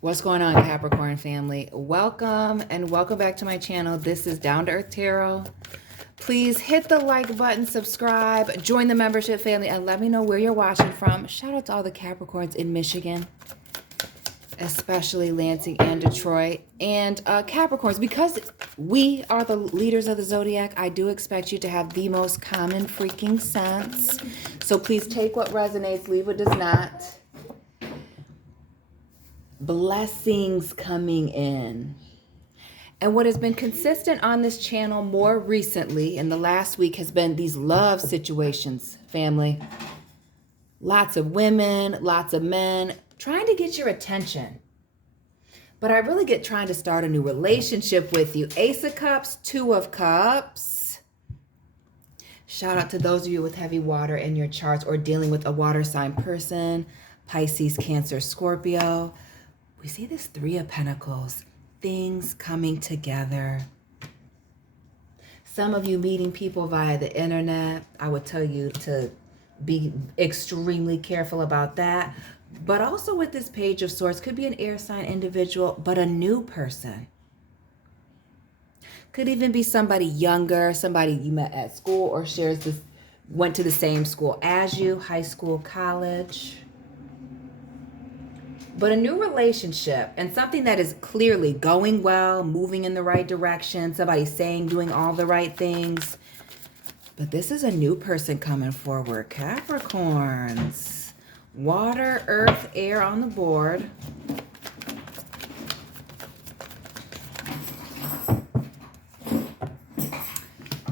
What's going on, Capricorn family? Welcome and welcome back to my channel. This is Down to Earth Tarot. Please hit the like button, subscribe, join the membership family, and let me know where you're watching from. Shout out to all the Capricorns in Michigan, especially Lansing and Detroit. And Capricorns, because we are the leaders of the zodiac, I do expect you to have the most common freaking sense. So please take what resonates, leave what does not. Blessings coming in. And what has been consistent on this channel more recently in the last week has been these love situations, family. Lots of women, lots of men trying to get your attention. But I really get trying to start a new relationship with you. Ace of Cups, Two of Cups. Shout out to those of you with heavy water in your charts or dealing with a water sign person. Pisces, Cancer, Scorpio. We see this Three of Pentacles, things coming together. Some of you meeting people via the internet. I would tell you to be extremely careful about that. But also with this Page of Swords, could be an air sign individual, but a new person. Could even be somebody younger, somebody you met at school or went to the same school as you, high school, college. But a new relationship and something that is clearly going well, moving in the right direction, somebody saying, doing all the right things. But this is a new person coming forward. Capricorns. Water, earth, air on the board.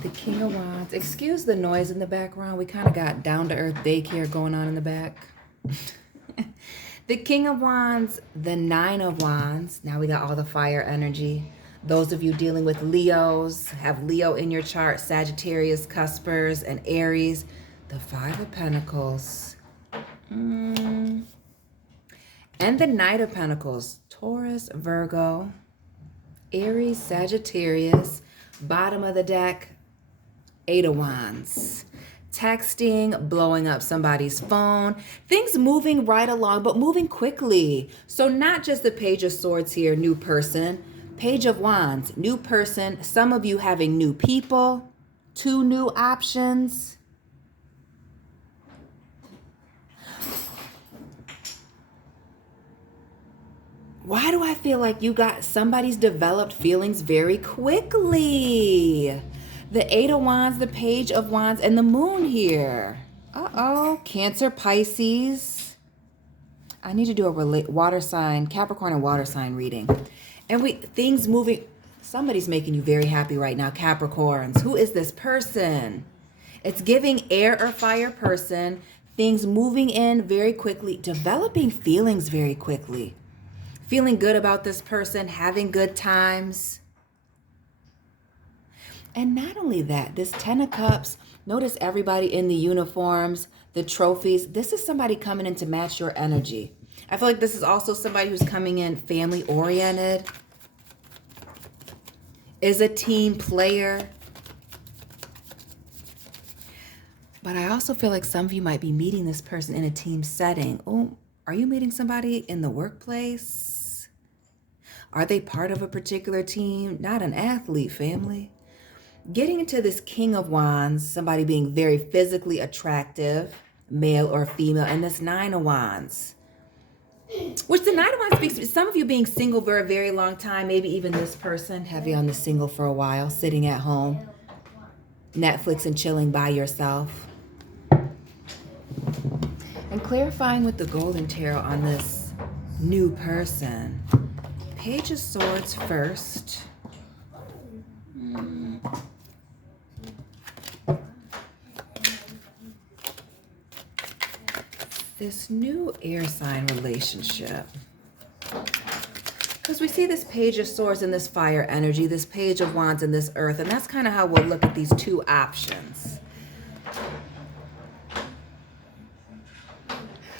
The King of Wands. Excuse the noise in the background. We kind of got down-to-earth daycare going on in the back. The King of Wands, the Nine of Wands. Now we got all the fire energy. Those of you dealing with Leos, have Leo in your chart, Sagittarius, Cuspers, and Aries. The Five of Pentacles. And the Knight of Pentacles, Taurus, Virgo, Aries, Sagittarius. Bottom of the deck, Eight of Wands. Texting, blowing up somebody's phone, things moving right along, but moving quickly. So not just the Page of Swords here, new person, Page of Wands, new person, some of you having new people, two new options. Why do I feel like you got somebody's developed feelings very quickly? The Eight of Wands, the Page of Wands, and the Moon here. Uh-oh. Cancer, Pisces. I need to do a water sign, Capricorn and water sign reading. And things moving. Somebody's making you very happy right now, Capricorns. Who is this person? It's giving air or fire person. Things moving in very quickly. Developing feelings very quickly. Feeling good about this person. Having good times. And not only that, this Ten of Cups, notice everybody in the uniforms, the trophies. This is somebody coming in to match your energy. I feel like this is also somebody who's coming in family-oriented, is a team player. But I also feel like some of you might be meeting this person in a team setting. Oh, are you meeting somebody in the workplace? Are they part of a particular team? Not an athlete, family. Getting into this King of Wands, somebody being very physically attractive, male or female, and this Nine of Wands. Which the Nine of Wands speaks to some of you being single for a very long time, maybe even this person, heavy on the single for a while, sitting at home, Netflix and chilling by yourself. And clarifying with the Golden Tarot on this new person. Page of Swords first. This new air sign relationship. Because we see this Page of Swords and this fire energy, this Page of Wands and this earth, and that's kind of how we'll look at these two options.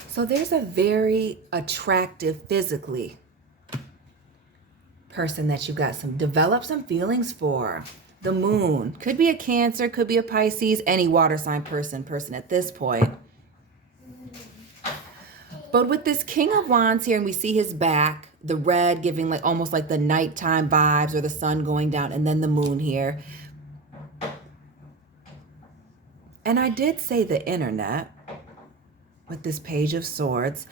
So there's a very attractive physically person that you got develop some feelings for. The Moon could be a Cancer, could be a Pisces, any water sign person at this point. But with this King of Wands here, and we see his back, the red giving like almost like the nighttime vibes or the sun going down, and then the moon here. And I did say the internet with this Page of Swords.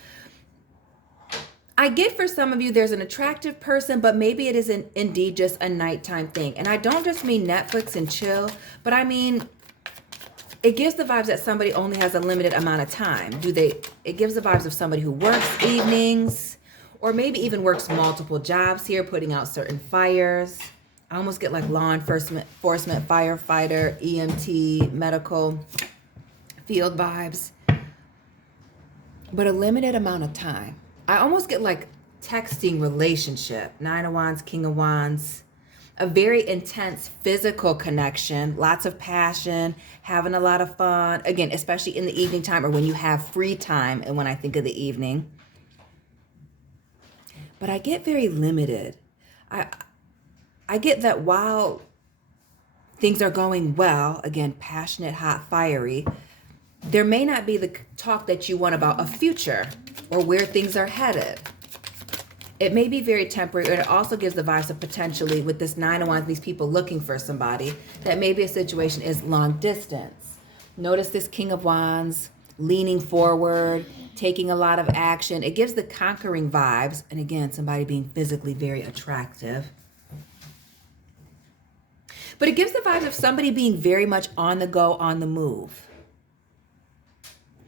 I get for some of you there's an attractive person, but maybe it isn't indeed just a nighttime thing. And I don't just mean Netflix and chill, but I mean it gives the vibes that somebody only has a limited amount of time. It gives the vibes of somebody who works evenings or maybe even works multiple jobs here, putting out certain fires. I almost get like law enforcement, firefighter, EMT, medical field vibes. But a limited amount of time. I almost get like texting relationship. 9 of Wands, King of Wands. A very intense physical connection. Lots of passion. Having a lot of fun. Again, especially in the evening time or when you have free time. And when I think of the evening. But I get very limited. I get that while things are going well, again, passionate, hot, fiery, there may not be the talk that you want about a future or where things are headed. It may be very temporary, and it also gives the vibes of potentially, with this 9 of Wands, these people looking for somebody, that maybe a situation is long distance. Notice this King of Wands leaning forward, taking a lot of action. It gives the conquering vibes, and again, somebody being physically very attractive. But it gives the vibes of somebody being very much on the go, on the move.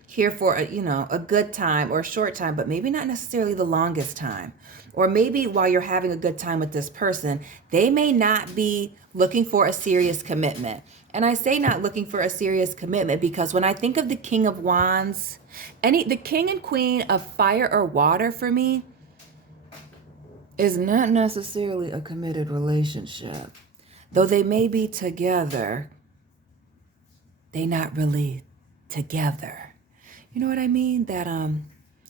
Here for a good time or a short time, but maybe not necessarily the longest time. Or maybe while you're having a good time with this person, they may not be looking for a serious commitment. And I say not looking for a serious commitment because when I think of the King of Wands, the King and Queen of fire or water for me is not necessarily a committed relationship. Though they may be together, they not really together. You know what I mean? That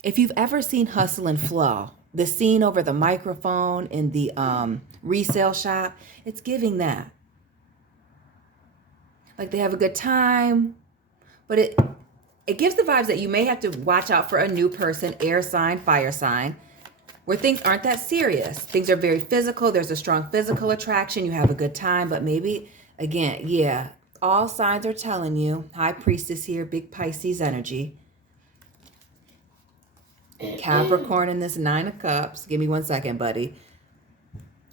if you've ever seen Hustle and Flow, the scene over the microphone in the resale shop, it's giving that. Like they have a good time, but it gives the vibes that you may have to watch out for a new person, air sign, fire sign, where things aren't that serious. Things are very physical. There's a strong physical attraction. You have a good time, but maybe, again, yeah, all signs are telling you, High Priestess here, big Pisces energy. Capricorn in this 9 of Cups. Give me 1 second, buddy.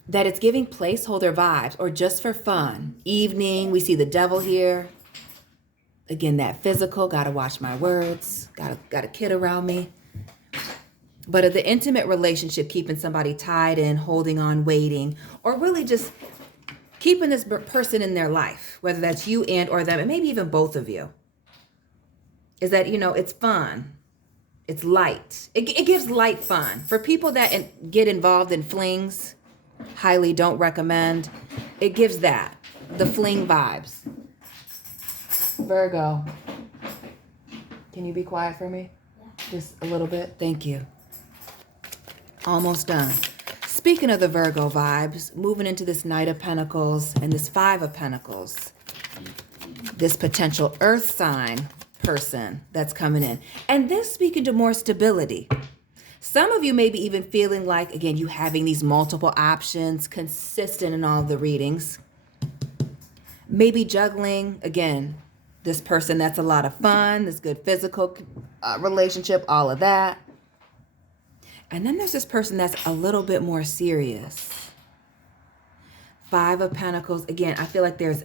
That it's giving placeholder vibes or just for fun. Evening, we see the devil here. Again, that physical, gotta watch my words. Got a kid around me. But the intimate relationship, keeping somebody tied in, holding on, waiting, or really just keeping this person in their life, whether that's you and or them, and maybe even both of you, is that, it's fun. It's light. It gives light fun. For people that get involved in flings, highly don't recommend. It gives that, the fling vibes. Virgo, can you be quiet for me? Just a little bit? Thank you. Almost done. Speaking of the Virgo vibes, moving into this Knight of Pentacles and this 5 of Pentacles, this potential earth sign person that's coming in. And this speaking to more stability. Some of you may be even feeling like, again, you having these multiple options, consistent in all of the readings. Maybe juggling, again, this person that's a lot of fun, this good physical relationship, all of that. And then there's this person that's a little bit more serious. 5 of Pentacles. Again, I feel like there's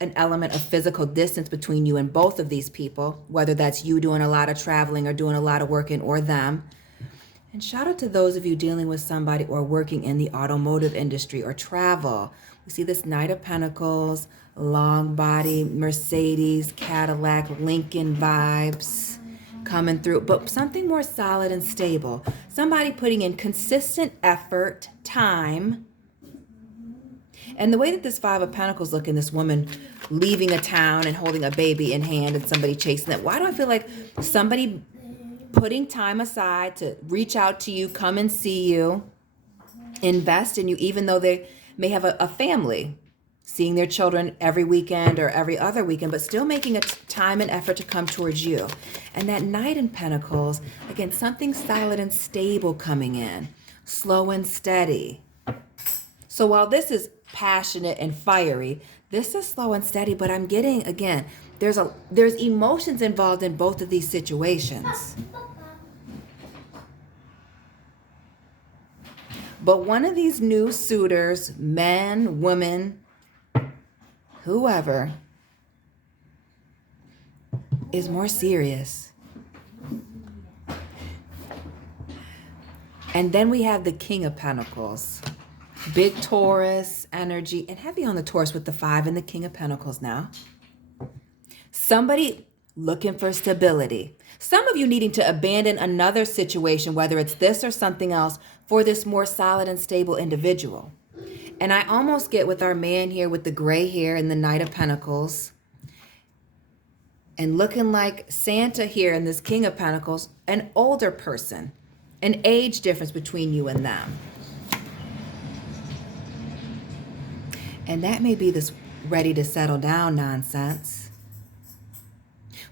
an element of physical distance between you and both of these people, whether that's you doing a lot of traveling or doing a lot of working or them. And shout out to those of you dealing with somebody or working in the automotive industry or travel. We see this Knight of Pentacles, long body, Mercedes, Cadillac, Lincoln vibes coming through, but something more solid and stable. Somebody putting in consistent effort, time. And the way that this 5 of Pentacles look in this woman leaving a town and holding a baby in hand and somebody chasing it. Why do I feel like somebody putting time aside to reach out to you, come and see you, invest in you, even though they may have a family, seeing their children every weekend or every other weekend, but still making a time and effort to come towards you. And that Knight in Pentacles, again, something solid and stable coming in. slow and steady. So while this is passionate and fiery, this is slow and steady, but I'm getting, again, there's emotions involved in both of these situations. But one of these new suitors, men, women, whoever, is more serious. And then we have the King of Pentacles. Big Taurus energy, and heavy on the Taurus with the 5 and the King of Pentacles now. Somebody looking for stability. Some of you needing to abandon another situation, whether it's this or something else, for this more solid and stable individual. And I almost get with our man here with the gray hair and the Knight of Pentacles, and looking like Santa here and this King of Pentacles, an older person, an age difference between you and them. And that may be this ready to settle down nonsense.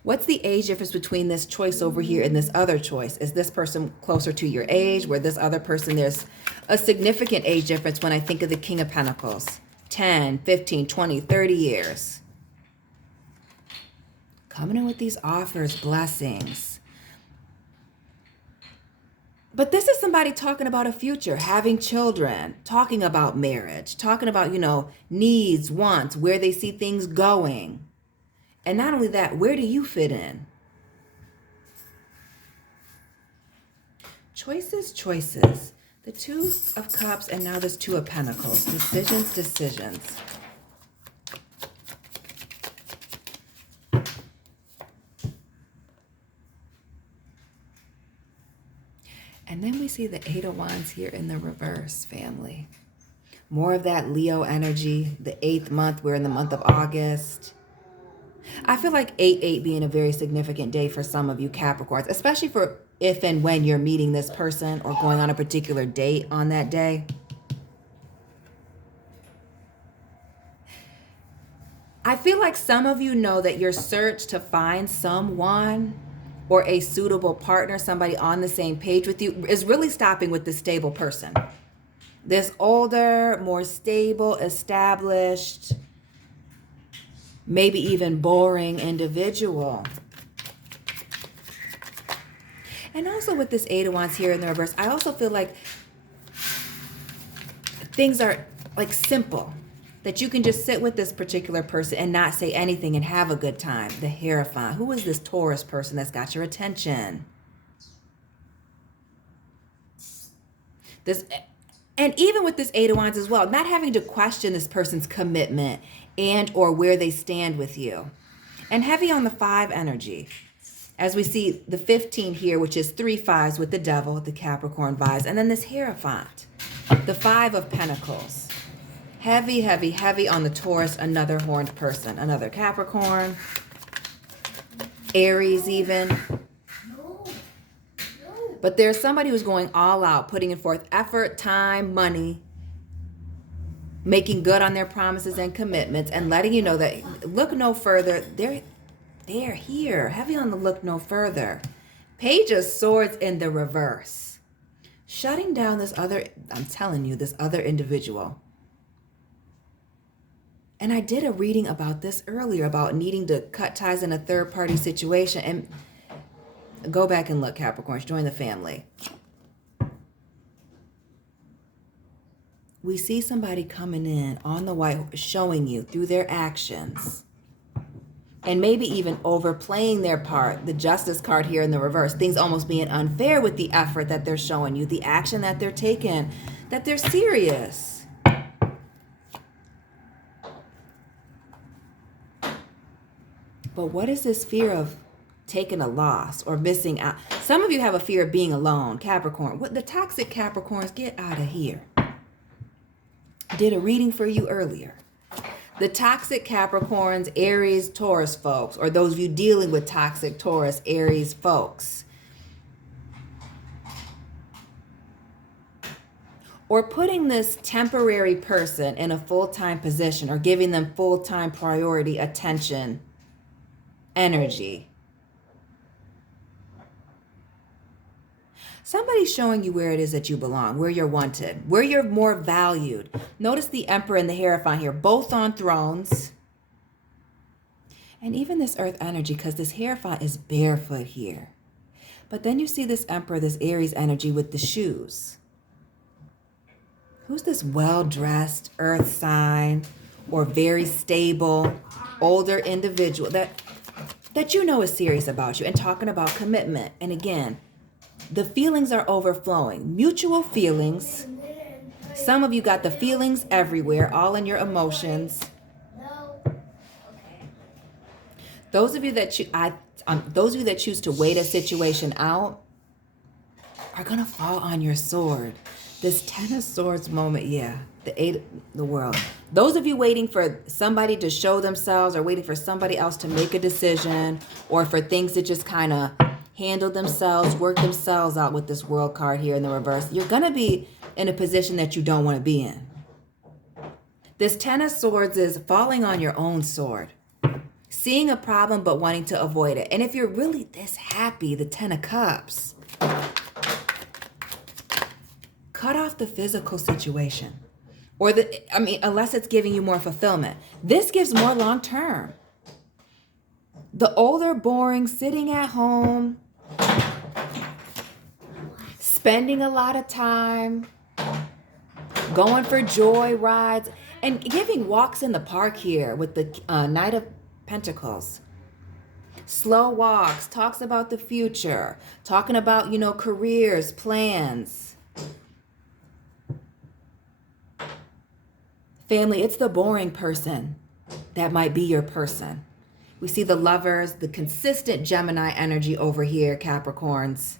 What's the age difference between this choice over here and this other choice? Is this person closer to your age, where this other person, there's a significant age difference when I think of the King of Pentacles? 10, 15, 20, 30 years. Coming in with these offers, blessings. But this is somebody talking about a future, having children, talking about marriage, talking about, needs, wants, where they see things going. And not only that, where do you fit in? Choices, choices. The 2 of Cups and now this 2 of Pentacles. Decisions, decisions. And then we see the 8 of Wands here in the reverse, family. More of that Leo energy, the 8th month. We're in the month of August. I feel like 8/8 being a very significant day for some of you Capricorns, especially for if and when you're meeting this person or going on a particular date on that day. I feel like some of you know that your search to find someone or a suitable partner, somebody on the same page with you, is really stopping with this stable person. This older, more stable, established, maybe even boring individual. And also with this 8 of Wands here in the reverse, I also feel like things are like simple, that you can just sit with this particular person and not say anything and have a good time. The Hierophant. Who is this Taurus person that's got your attention? And even with this 8 of Wands as well, not having to question this person's commitment and or where they stand with you. And heavy on the 5 energy. As we see the 15 here, which is 3 5s with the Devil, the Capricorn vibes. And then this Hierophant, the 5 of Pentacles. Heavy, heavy, heavy on the Taurus, another horned person. Another Capricorn. Aries even. But there's somebody who's going all out, putting in forth effort, time, money, making good on their promises and commitments, and letting you know that look no further. They're here. Heavy on the look no further. Page of Swords in the reverse. Shutting down this other, I'm telling you, this other individual. And I did a reading about this earlier, about needing to cut ties in a third-party situation. And go back and look, Capricorns. Join the family. We see somebody coming in on the white, showing you through their actions. And maybe even overplaying their part. The Justice card here in the reverse. Things almost being unfair with the effort that they're showing you. The action that they're taking. That they're serious. But what is this fear of taking a loss or missing out? Some of you have a fear of being alone, Capricorn. What the toxic Capricorns, get out of here. Did a reading for you earlier. The toxic Capricorns, Aries, Taurus folks, or those of you dealing with toxic Taurus, Aries folks. Or putting this temporary person in a full-time position or giving them full-time priority attention, energy. Somebody's showing you where it is that you belong, where you're wanted, where you're more valued. Notice the Emperor and the Hierophant here, both on thrones. And even this earth energy, because this Hierophant is barefoot here. But then you see this Emperor, this Aries energy with the shoes. Who's this well-dressed earth sign or very stable, older individual that you know is serious about you and talking about commitment? And again, the feelings are overflowing. Mutual feelings. Some of you got the feelings everywhere, all in your emotions. Those of you that choose to wait a situation out are gonna fall on your sword. This Ten of Swords moment, yeah, the Eight of the World. Those of you waiting for somebody to show themselves or waiting for somebody else to make a decision or for things to just kind of handle themselves, work themselves out with this World card here in the reverse, you're gonna be in a position that you don't want to be in. This Ten of Swords is falling on your own sword. Seeing a problem but wanting to avoid it. And if you're really this happy, the Ten of Cups, cut off the physical situation. Or unless it's giving you more fulfillment. This gives more long term. The older, boring, sitting at home, spending a lot of time, going for joy rides, and giving walks in the park here with the Knight of Pentacles. Slow walks, talks about the future, talking about, careers, plans. Family, it's the boring person that might be your person. We see the Lovers, the consistent Gemini energy over here, Capricorns.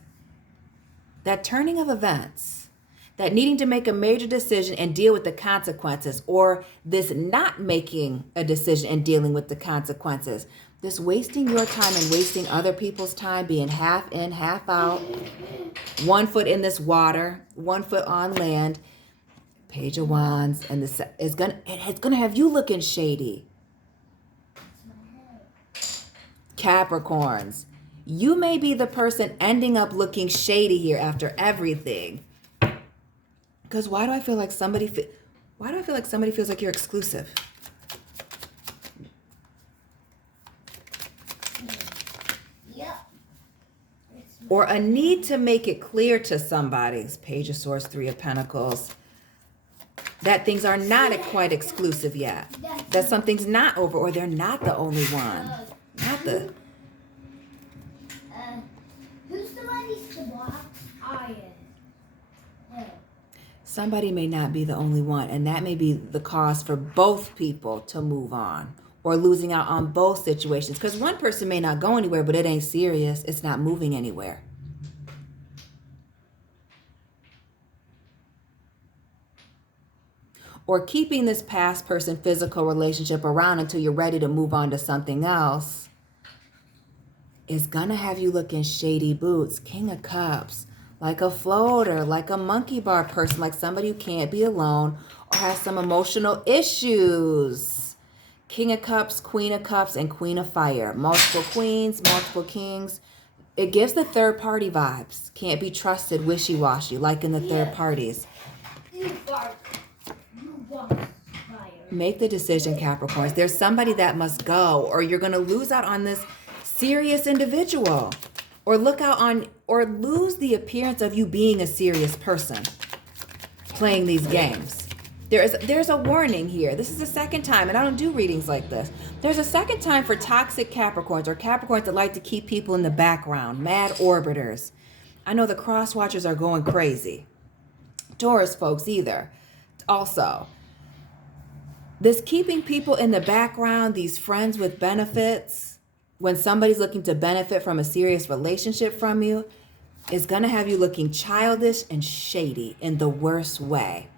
That turning of events, that needing to make a major decision and deal with the consequences, or this not making a decision and dealing with the consequences. This wasting your time and wasting other people's time, being half in, half out, 1 foot in this water, 1 foot on land. Page of Wands, and it's gonna have you looking shady. Capricorns, you may be the person ending up looking shady here after everything. Because why do I feel like somebody feels like you're exclusive? Or a need to make it clear to somebody. Page of Swords, 3 of Pentacles. That things are not quite exclusive yet. That something's not over, or they're not the only one. Not the... Who's the one who's the box? Somebody may not be the only one, and that may be the cause for both people to move on or losing out on both situations. Because one person may not go anywhere, but it ain't serious. It's not moving anywhere. Or keeping this past person physical relationship around until you're ready to move on to something else is gonna have you looking shady boots. King of Cups, like a floater, like a monkey bar person, like somebody who can't be alone or has some emotional issues. King of Cups, Queen of Cups, and Queen of Fire. Multiple queens, multiple kings. It gives the third party vibes. Can't be trusted, wishy-washy, like in the third parties. Make the decision, Capricorns. There's somebody that must go, or you're going to lose out on this serious individual, or lose the appearance of you being a serious person playing these games. There's a warning here. This is the second time, and I don't do readings like this. There's a second time for toxic Capricorns, or Capricorns that like to keep people in the background, mad orbiters. I know the cross watchers are going crazy. Taurus folks either. Also, this keeping people in the background, these friends with benefits, when somebody's looking to benefit from a serious relationship from you, is going to have you looking childish and shady in the worst way.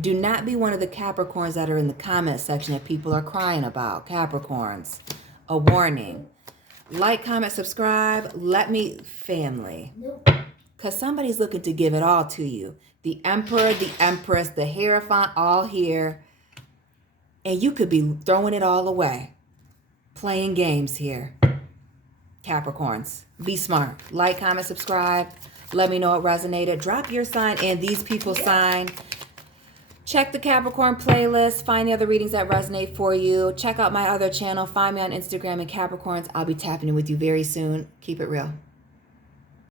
Do not be one of the Capricorns that are in the comment section that people are crying about. Capricorns, a warning. Like, comment, subscribe. Family. Because somebody's looking to give it all to you. The Emperor, the Empress, the Hierophant, all here. And you could be throwing it all away. Playing games here. Capricorns, be smart. Like, comment, subscribe. Let me know what resonated. Drop your sign and these people's sign. Check the Capricorn playlist. Find the other readings that resonate for you. Check out my other channel. Find me on Instagram and Capricorns. I'll be tapping in with you very soon. Keep it real.